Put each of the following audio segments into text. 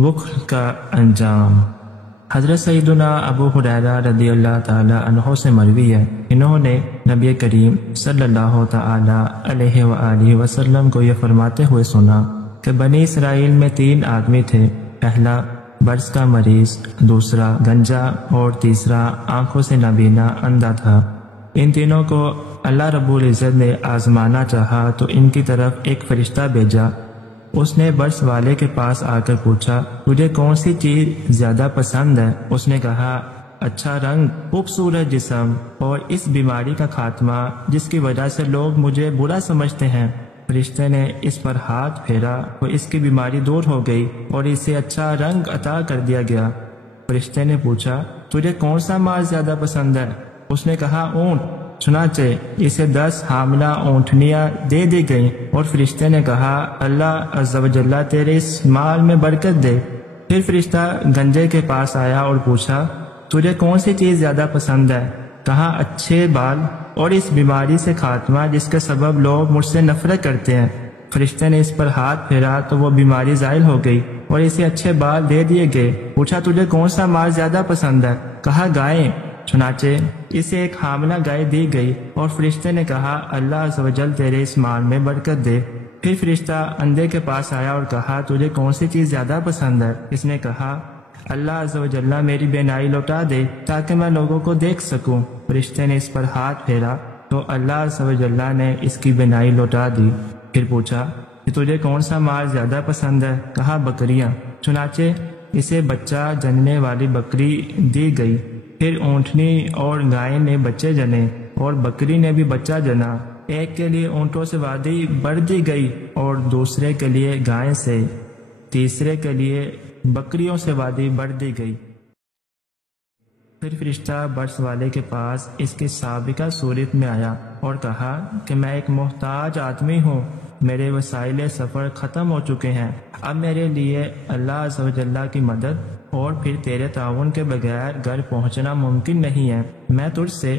بخل کا انجام۔ حضرت سیدنا ابو ہریرہ رضی اللہ تعالی عنہ سے مروی ہے، انہوں نے نبی کریم صلی اللہ تعالی علیہ وآلہ وسلم کو یہ فرماتے ہوئے سنا کہ بنی اسرائیل میں 3 آدمی تھے، پہلا برس کا مریض، دوسرا گنجا اور تیسرا آنکھوں سے نابینا اندھا تھا۔ ان تینوں کو اللہ رب العزت نے آزمانا چاہا تو ان کی طرف ایک فرشتہ بھیجا۔ اس نے برس والے کے پاس آ کر پوچھا، تجھے کون سی چیز زیادہ پسند ہے؟ اس نے کہا، اچھا رنگ، خوبصورت جسم اور اس بیماری کا خاتمہ جس کی وجہ سے لوگ مجھے برا سمجھتے ہیں۔ فرشتے نے اس پر ہاتھ پھیرا تو اس کی بیماری دور ہو گئی اور اسے اچھا رنگ عطا کر دیا گیا۔ فرشتے نے پوچھا، تجھے کون سا مال زیادہ پسند ہے؟ اس نے کہا، اونٹ۔ چنانچہ اسے 10 حاملہ اونٹنیاں دے دی گئیں اور فرشتے نے کہا، اللہ عز و جل تیرے اس مال میں برکت دے۔ پھر فرشتہ گنجے کے پاس آیا اور پوچھا، تجھے کون سی چیز زیادہ پسند ہے؟ کہا، اچھے بال اور اس بیماری سے خاتمہ جس کے سبب لوگ مجھ سے نفرت کرتے ہیں۔ فرشتے نے اس پر ہاتھ پھیرا تو وہ بیماری زائل ہو گئی اور اسے اچھے بال دے دیے گئے۔ پوچھا، تجھے کون سا مال زیادہ پسند ہے؟ کہا، گائیں۔ چنانچہ اسے ایک حاملہ گائے دی گئی اور فرشتے نے کہا، اللہ عز و جل تیرے اس مال میں برکت دے۔ پھر فرشتہ اندھے کے پاس آیا اور کہا، تجھے کون سی چیز زیادہ پسند ہے؟ اس نے کہا، اللہ عز و جل میری بینائی لوٹا دے تاکہ میں لوگوں کو دیکھ سکوں۔ فرشتے نے اس پر ہاتھ پھیرا تو اللہ عز و جل نے اس کی بینائی لوٹا دی۔ پھر پوچھا کہ تجھے کون سا مال زیادہ پسند ہے؟ کہا، بکریاں۔ چنانچہ اسے بچہ جننے والی بکری دی گئی۔ پھر اونٹنی اور گائے نے بچے جنے اور بکری نے بھی بچہ جنا۔ ایک کے لیے اونٹوں سے وادی بڑھ دی گئی اور دوسرے کے لیے گائے سے، تیسرے کے لیے بکریوں سے وادی بڑھ دی گئی۔ پھر فرشتہ برس والے کے پاس اس کی سابقہ صورت میں آیا اور کہا کہ میں ایک محتاج آدمی ہوں، میرے وسائل سفر ختم ہو چکے ہیں، اب میرے لیے اللہ عز و جل کی مدد اور پھر تیرے تعاون کے بغیر گھر پہنچنا ممکن نہیں ہے۔ میں تجھ سے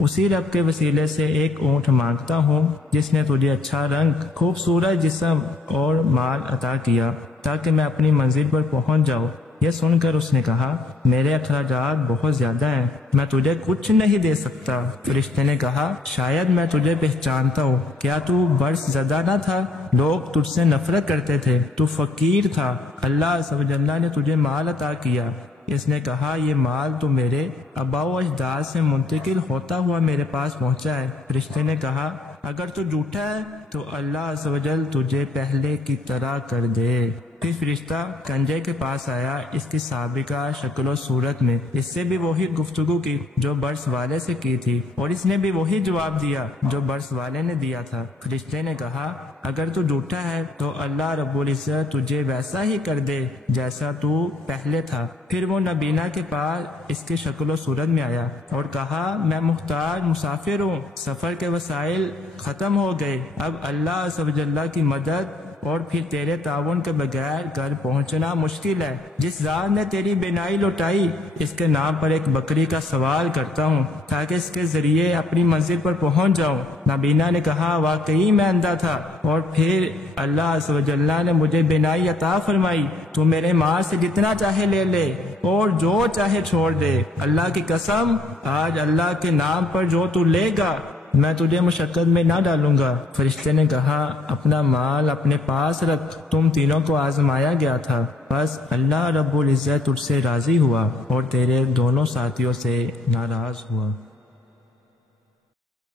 اسی رب کے وسیلے سے ایک اونٹ مانگتا ہوں جس نے تجھے اچھا رنگ، خوبصورت جسم اور مال عطا کیا تاکہ میں اپنی منزل پر پہنچ جاؤں۔ یہ سن کر اس نے کہا، میرے اخراجات بہت زیادہ ہیں، میں تجھے کچھ نہیں دے سکتا۔ فرشتے نے کہا، شاید میں تجھے پہچانتا ہوں، کیا تو برس زدہ نہ تھا؟ لوگ تجھ سے نفرت کرتے تھے، تو فقیر تھا، اللہ عز و جل نے تجھے مال عطا کیا۔ اس نے کہا، یہ مال تو میرے آباء و اجداد سے منتقل ہوتا ہوا میرے پاس پہنچا ہے۔ فرشتے نے کہا، اگر تو جھوٹا ہے تو اللہ عز و جل تجھے پہلے کی طرح کر دے۔ پھر فرشتہ کنجے کے پاس آیا اس کی سابقہ شکل و صورت میں، اس سے بھی وہی گفتگو کی جو برس والے سے کی تھی اور اس نے بھی وہی جواب دیا جو برس والے نے دیا تھا۔ فرشتے نے کہا، اگر تو جھوٹا ہے تو اللہ رب العزت تجھے ویسا ہی کر دے جیسا تو پہلے تھا۔ پھر وہ نبینا کے پاس اس کی شکل و صورت میں آیا اور کہا، میں محتاج مسافر ہوں، سفر کے وسائل ختم ہو گئے، اب اللہ عز و جل کی مدد اور پھر تیرے تعاون کے بغیر گھر پہنچنا مشکل ہے۔ جس ذات نے تیری بینائی لوٹائی، اس کے نام پر ایک بکری کا سوال کرتا ہوں تاکہ اس کے ذریعے اپنی منزل پر پہنچ جاؤں۔ نابینا نے کہا، واقعی میں اندھا تھا اور پھر اللہ عز و جل نے مجھے بینائی عطا فرمائی، تو میرے مال سے جتنا چاہے لے لے اور جو چاہے چھوڑ دے، اللہ کی قسم آج اللہ کے نام پر جو تو لے گا میں تجھے مشقت میں نہ ڈالوں گا۔ فرشتے نے کہا، اپنا مال اپنے پاس رکھ، تم تینوں کو آزمایا گیا تھا، بس اللہ رب العزت تجھ سے راضی ہوا اور تیرے دونوں ساتھیوں سے ناراض ہوا۔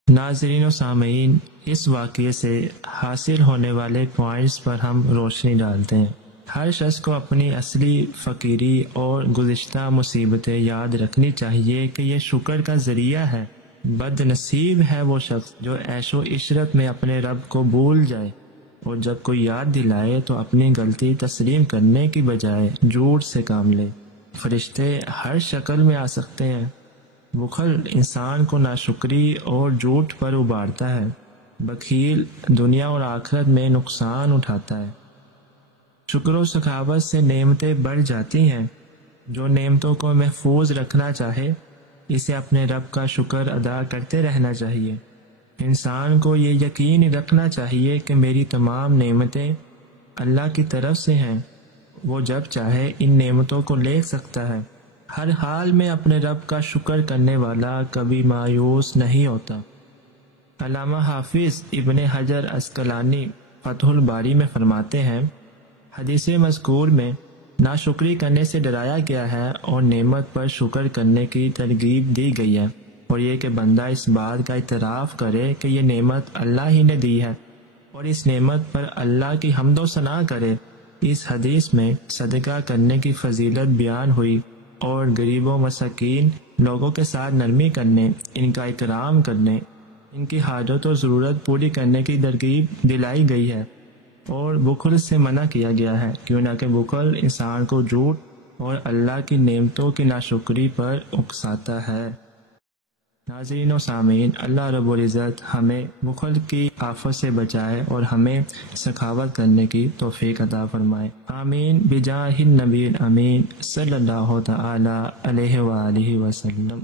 ناظرین و سامعین، اس واقعے سے حاصل ہونے والے پوائنٹس پر ہم روشنی ڈالتے ہیں۔ ہر شخص کو اپنی اصلی فقیری اور گزشتہ مصیبتیں یاد رکھنی چاہیے کہ یہ شکر کا ذریعہ ہے۔ بد نصیب ہے وہ شخص جو عیش و عشرت میں اپنے رب کو بھول جائے اور جب کوئی یاد دلائے تو اپنی غلطی تسلیم کرنے کی بجائے جھوٹ سے کام لے۔ فرشتے ہر شکل میں آ سکتے ہیں۔ بخل انسان کو ناشکری اور جھوٹ پر ابھارتا ہے۔ بخیل دنیا اور آخرت میں نقصان اٹھاتا ہے۔ شکر و سخاوت سے نعمتیں بڑھ جاتی ہیں۔ جو نعمتوں کو محفوظ رکھنا چاہے اسے اپنے رب کا شکر ادا کرتے رہنا چاہیے۔ انسان کو یہ یقین رکھنا چاہیے کہ میری تمام نعمتیں اللہ کی طرف سے ہیں وہ جب چاہے ان نعمتوں کو لے سکتا ہے۔ ہر حال میں اپنے رب کا شکر کرنے والا کبھی مایوس نہیں ہوتا۔ علامہ حافظ ابن حجر عسقلانی فتح الباری میں فرماتے ہیں، حدیث مذکور میں ناشکری کرنے سے ڈرایا گیا ہے اور نعمت پر شکر کرنے کی ترغیب دی گئی ہے، اور یہ کہ بندہ اس بات کا اعتراف کرے کہ یہ نعمت اللہ ہی نے دی ہے اور اس نعمت پر اللہ کی حمد و ثنا کرے۔ اس حدیث میں صدقہ کرنے کی فضیلت بیان ہوئی اور غریب و مساکین لوگوں کے ساتھ نرمی کرنے، ان کا اکرام کرنے، ان کی حاجت و ضرورت پوری کرنے کی ترغیب دلائی گئی ہے، اور بخل سے منع کیا گیا ہے، کیوں نہ کہ بخل انسان کو جھوٹ اور اللہ کی نعمتوں کی ناشکری پر اکساتا ہے۔ ناظرین و سامعین، اللہ رب العزت ہمیں بخل کی آفت سے بچائے اور ہمیں سخاوت کرنے کی توفیق عطا فرمائے، آمین، بجاہ النبی الامین صلی اللہ تعالی علیہ وآلہ وسلم۔